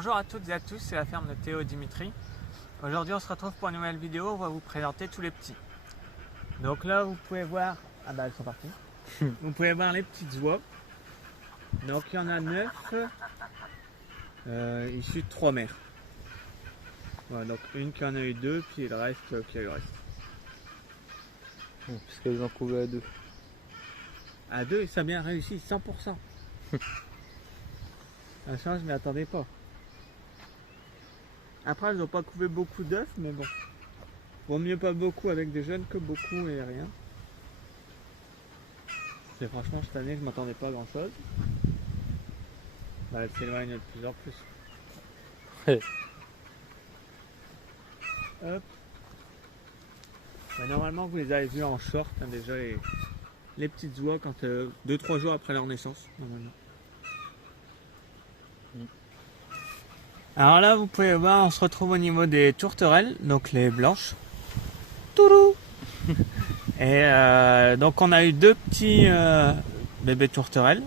Bonjour à toutes et à tous, c'est la ferme de Théo et Dimitri. Aujourd'hui on se retrouve pour une nouvelle vidéo, on va vous présenter tous les petits. Donc là vous pouvez voir, ah bah elles sont parties. Vous pouvez voir les petites oies. Donc il y en a 9 issus de 3 mères. Voilà, donc une qui en a eu 2, puis le reste qui a eu le reste. Parce qu'elles en couvaient à 2. À 2 ça a bien réussi, 100%. La chance je m'y attendais pas. Après, elles n'ont pas couvé beaucoup d'œufs, mais bon. Vaut mieux pas beaucoup avec des jeunes que beaucoup et rien. C'est franchement, cette année, je m'attendais pas à grand chose. Bah, elle s'éloigne de plus en plus. Ouais. Hop. Bah, normalement, vous les avez vus en short, hein, déjà, les petites oies, quand 2-3 jours après leur naissance, normalement. Alors là, vous pouvez voir, on se retrouve au niveau des tourterelles, donc les blanches. Tourou. Et donc on a eu 2 petits bébés tourterelles.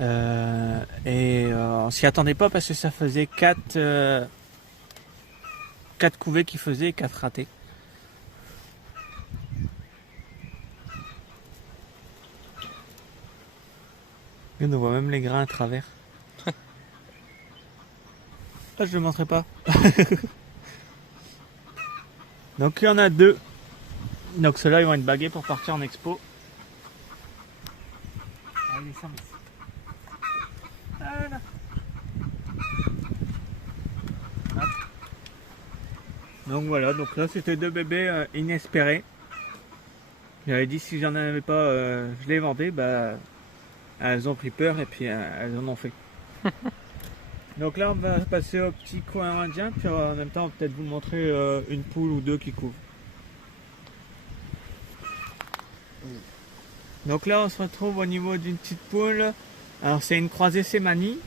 On s'y attendait pas parce que ça faisait 4 couvées qui faisaient et 4 ratés. Et on voit même les grains à travers. Ah, je ne le montrerai pas. Donc il y en a 2. Donc ceux-là ils vont être bagués pour partir en expo. Allez, ça voilà. Hop. Donc voilà, donc là c'était 2 bébés inespérés. J'avais dit si j'en avais pas, je les vendais, bah elles ont pris peur et puis elles en ont fait. Donc là on va passer au petit coin indien, puis en même temps on va peut-être vous montrer une poule ou 2 qui couvent. Donc là on se retrouve au niveau d'une petite poule. Alors c'est une croisée Sémanie.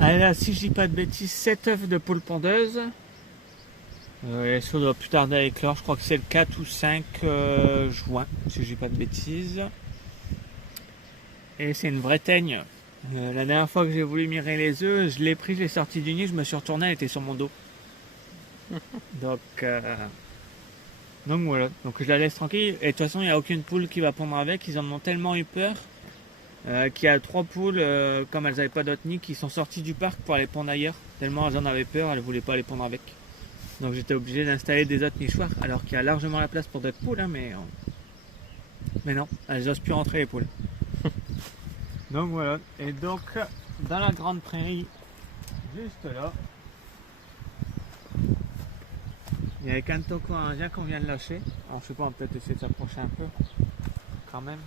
Elle a, si je dis pas de bêtises, 7 œufs de poule pondeuse. Et ça doit plus tarder à éclore, je crois que c'est le 4 ou 5 juin, si je dis pas de bêtises. Et c'est une vraie teigne. La dernière fois que j'ai voulu mirer les œufs, je l'ai pris, je l'ai sorti du nid, je me suis retourné, elle était sur mon dos. Donc voilà, donc je la laisse tranquille. Et de toute façon, il n'y a aucune poule qui va pondre avec, ils en ont tellement eu peur qu'il y a 3 poules, comme elles n'avaient pas d'autres nids, qui sont sorties du parc pour aller pondre ailleurs. Tellement elles en avaient peur, elles ne voulaient pas aller pondre avec. Donc j'étais obligé d'installer des autres nichoirs, alors qu'il y a largement la place pour d'autres poules, hein, mais non, elles n'osent plus rentrer les poules. Donc voilà, et donc dans la grande prairie, juste là, il y a les cantocos indiens qu'on vient de lâcher. Alors je sais pas, on va peut-être essayer de s'approcher un peu, quand même,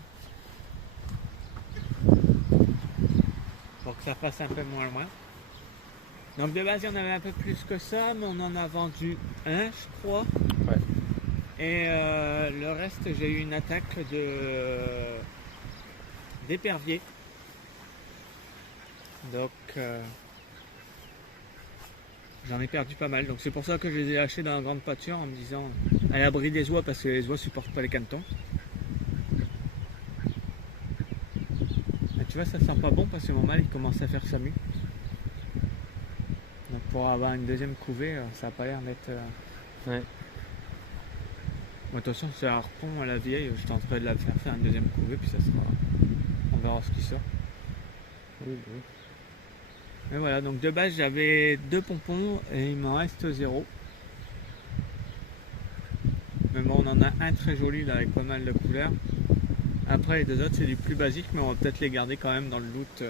pour que ça fasse un peu moins loin. Donc de base il y en avait un peu plus que ça, mais on en a vendu un, je crois. Ouais. Et le reste, j'ai eu une attaque d'épervier. Donc j'en ai perdu pas mal. Donc c'est pour ça que je les ai lâchés dans la grande pâture en me disant à l'abri des oies, parce que les oies supportent pas les canetons. Et tu vois, ça sent pas bon parce que mon mâle il commence à faire sa mue. Donc pour avoir une deuxième couvée, ça n'a pas l'air d'être... Ouais. Bon, attention, c'est un harpon à la vieille, je tenterai de la faire une deuxième couvée, puis ça sera... On verra ce qui sort. Oui, oui. Et voilà, donc de base j'avais 2 pompons et il m'en reste 0. Mais bon, on en a un très joli là avec pas mal de couleurs. Après les 2 autres c'est du plus basique, mais on va peut-être les garder quand même dans le loot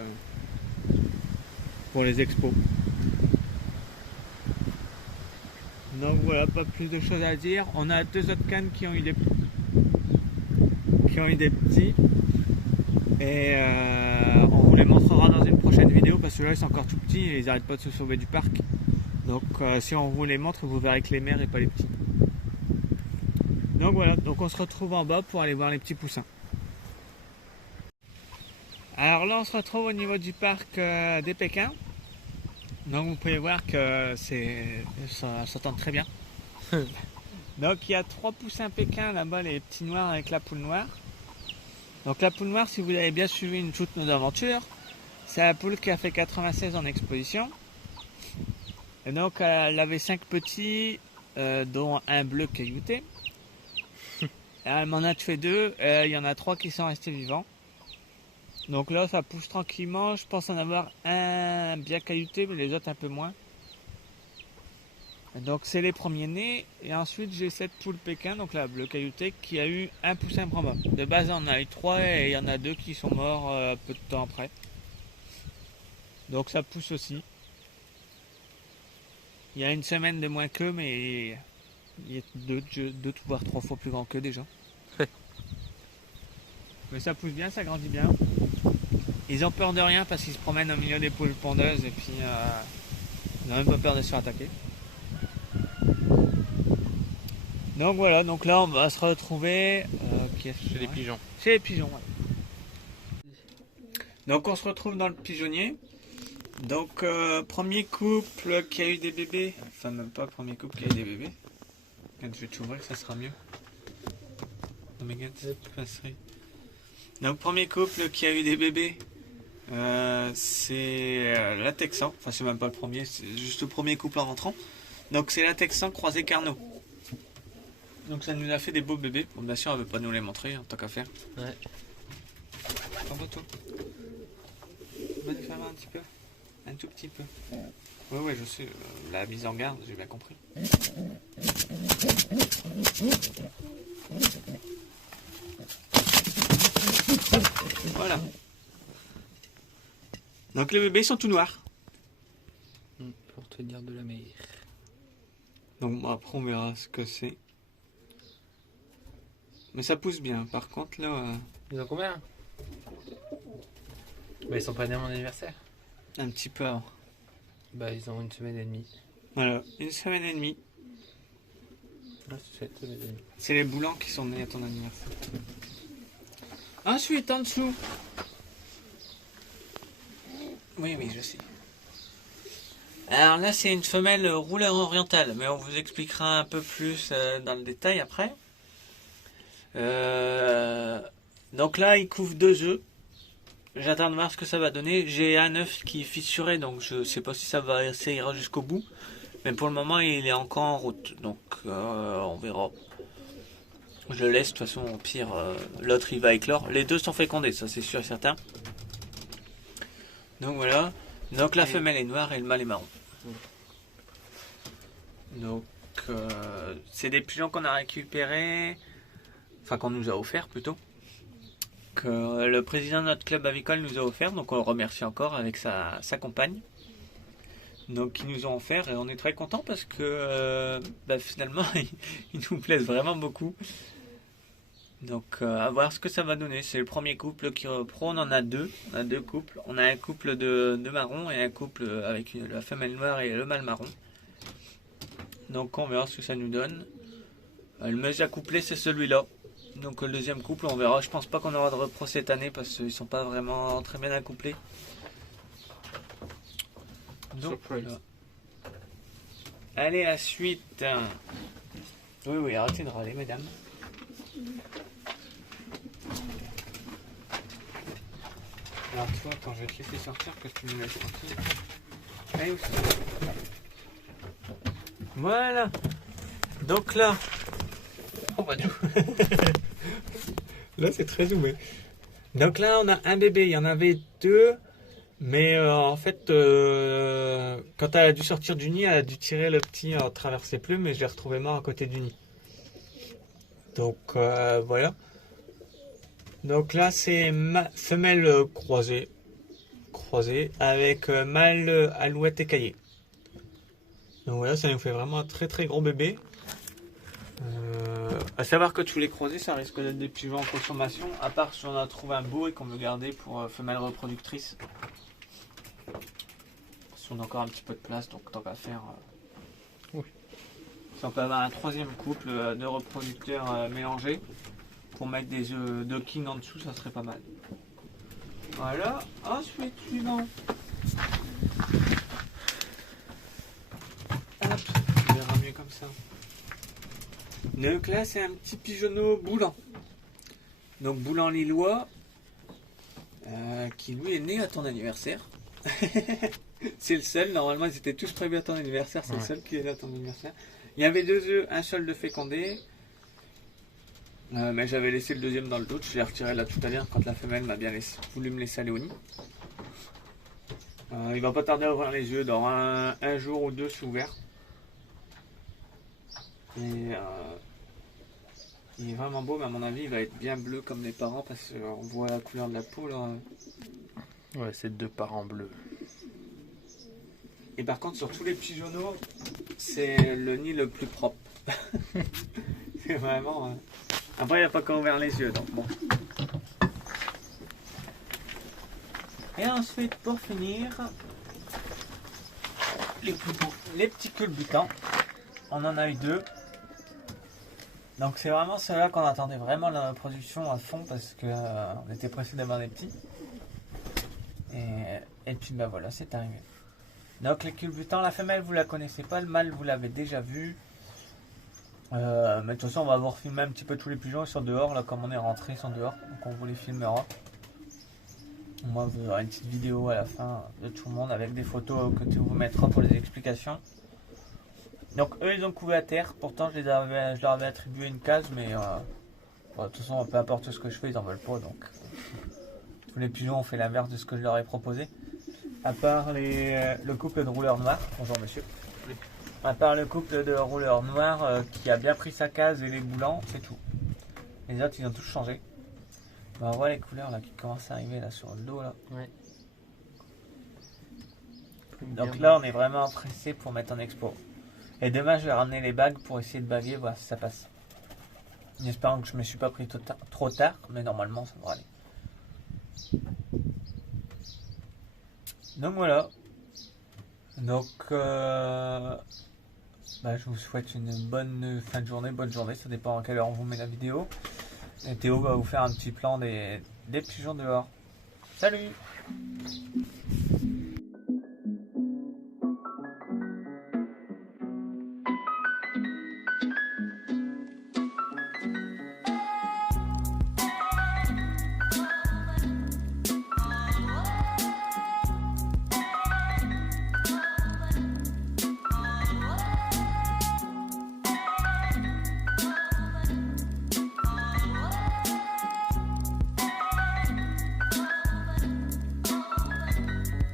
pour les expos. Donc voilà, pas plus de choses à dire. On a 2 autres cannes qui ont eu des petits. Et on vous les montrera dans une prochaine vidéo parce que là ils sont encore tout petits et ils n'arrêtent pas de se sauver du parc. Donc si on vous les montre, vous verrez que les mères et pas les petits. Donc voilà, donc on se retrouve en bas pour aller voir les petits poussins. Alors là on se retrouve au niveau du parc des Pékins. Donc vous pouvez voir que ça s'entend très bien. Donc il y a 3 poussins Pékins là-bas, les petits noirs avec la poule noire. Donc la poule noire, si vous avez bien suivi toutes nos aventures, C'est la poule qui a fait 96 en exposition. Et donc elle avait 5 petits, dont un bleu caillouté. Et elle m'en a tué 2, et il y en a 3 qui sont restés vivants. Donc là ça pousse tranquillement, je pense en avoir un bien caillouté, mais les autres un peu moins. Donc c'est les premiers nés, et ensuite j'ai cette poule Pékin, donc la bleu caillouté, qui a eu un poussin brahma. De base on a eu 3 et il y en a 2 qui sont morts peu de temps après. Donc ça pousse aussi. Il y a une semaine de moins qu'eux, mais il y a 2 voire 3 fois plus grand qu'eux déjà. Mais ça pousse bien, ça grandit bien. Ils ont peur de rien parce qu'ils se promènent au milieu des poules pondeuses et puis ils n'ont même pas peur de se faire attaquer. Donc voilà, donc là on va se retrouver Chez les pigeons. chez les pigeons. Ouais. Donc on se retrouve dans le pigeonnier. Donc premier couple qui a eu des bébés, enfin même pas premier couple qui a eu des bébés. Regarde, je vais t'ouvrir, ça sera mieux. Oh my god, c'est passerait. Donc premier couple qui a eu des bébés, c'est la Texan. Enfin c'est même pas le premier, c'est juste le premier couple en rentrant. Donc c'est la Texan croisée Carnot. Donc ça nous a fait des beaux bébés. Bon bien sûr elle veut pas nous les montrer en tant qu'à faire. Ouais. En photo. On va les faire un petit peu. Un tout petit peu. Oui, je sais. La mise en garde, j'ai bien compris. Voilà. Donc les bébés sont tout noirs. Pour te dire de la meilleure. Donc bon, après on verra ce que c'est. Mais ça pousse bien. Par contre là, Ils ont combien? Bah ils sont pas nés à mon anniversaire. un petit peu avant. Bah ils ont 1 semaine et demie. Voilà, 1 semaine et demie. Ouais, c'est 1 semaine et demie. C'est les boulans qui sont nés à ton anniversaire. Ensuite, en dessous. Oui, je sais. Alors là, c'est une femelle rouleur orientale, mais on vous expliquera un peu plus dans le détail après. Donc là, il couvre 2 œufs. J'attends de voir ce que ça va donner. J'ai un œuf qui est fissuré, donc je sais pas si ça ira jusqu'au bout. Mais pour le moment, il est encore en route, donc on verra. Je le laisse, de toute façon, au pire, l'autre il va éclore. Les 2 sont fécondés, ça c'est sûr et certain. Donc voilà. Donc la femelle est noire et le mâle est marron. Donc c'est des pigeons qu'on a récupérés, enfin qu'on nous a offert plutôt. Que le président de notre club avicole nous a offert, donc on le remercie encore avec sa compagne. Donc ils nous ont offert et on est très content parce que finalement ils nous plaisent vraiment beaucoup. Donc à voir ce que ça va donner. C'est le premier couple qui reprend, on en a 2. On a 2 couples. On a un couple de marron et un couple avec la femelle noire et le mâle marron. Donc on verra ce que ça nous donne. Le mieux accouplé c'est celui-là. Donc le deuxième couple on verra. Je pense pas qu'on aura de repro cette année parce qu'ils sont pas vraiment très bien accouplés. Donc voilà. Allez, la suite. Oui, arrêtez de râler, mesdames. Alors toi, attends, je vais te laisser sortir parce que tu me laisses tranquille. Allez, où c'est ? Voilà. Donc là. Oh bah là, c'est très zoomé. Donc là, on a un bébé. Il y en avait 2. Mais en fait, quand elle a dû sortir du nid, elle a dû tirer le petit à travers ses plumes et je l'ai retrouvé mort à côté du nid. Donc voilà. Donc là, c'est femelle croisée avec mâle alouette écaillé. Donc voilà, ça nous fait vraiment un très très gros bébé. À savoir que tous les croisés, ça risque d'être des pigeons en consommation, à part si on a trouvé un beau et qu'on veut garder pour femelle reproductrice. Si on a encore un petit peu de place, donc tant qu'à faire. Oui. Si on peut avoir un 3e couple de reproducteurs mélangés pour mettre des œufs de king en dessous, ça serait pas mal. Voilà, ensuite suivant. Hop, on verra mieux comme ça. Donc là, c'est un petit pigeonneau boulant. Donc boulant lillois. qui lui est né à ton anniversaire. C'est le seul, normalement ils étaient tous prévus à ton anniversaire, c'est le seul qui est né à ton anniversaire. Il y avait 2 œufs, un seul de fécondé. Mais j'avais laissé le deuxième dans le doute, je l'ai retiré là tout à l'heure quand la femelle m'a bien voulu me laisser aller au nid. Il va pas tarder à ouvrir les yeux, dans un jour ou deux c'est ouvert. Et il est vraiment beau, mais à mon avis il va être bien bleu comme les parents parce qu'on voit la couleur de la peau là. Ouais, c'est 2 parents bleus. Et par contre sur tous les pigeonneaux, c'est le nid le plus propre. C'est vraiment... Après, il n'a pas qu'à ouvrir les yeux, donc bon. Et ensuite, pour finir, les petits culbutants. On en a eu 2. Donc c'est vraiment ceux-là qu'on attendait vraiment dans la production à fond parce que on était pressé d'avoir des petits. Et puis ben voilà, c'est arrivé. Donc les culbutants, la femelle vous la connaissez pas, le mâle vous l'avez déjà vu. Mais de toute façon on va vous refilmer un petit peu tous les pigeons, ils sont dehors là, comme on est rentré ils sont dehors, donc on vous les filmera. Moi vous aurez une petite vidéo à la fin de tout le monde avec des photos que tu vous mettras pour les explications. Donc eux ils ont couvé à terre, pourtant je leur avais attribué une case, mais bon, de toute façon peu importe ce que je fais ils en veulent pas, donc tous les pigeons ont fait l'inverse de ce que je leur ai proposé. À part le couple de rouleurs noirs, bonjour monsieur. À part le couple de rouleurs noirs qui a bien pris sa case et les boulants, c'est tout. Les autres, ils ont tous changé. On voit les couleurs là qui commencent à arriver là sur le dos là. Ouais. Donc là, on est vraiment pressé pour mettre en expo. Et demain, je vais ramener les bagues pour essayer de baguer, voir si ça passe. En espérant que je me suis pas pris trop tard, mais normalement, ça devrait aller. Donc voilà. Donc je vous souhaite une bonne fin de journée, bonne journée, ça dépend à quelle heure on vous met la vidéo. Et Théo va vous faire un petit plan des pigeons dehors. Salut!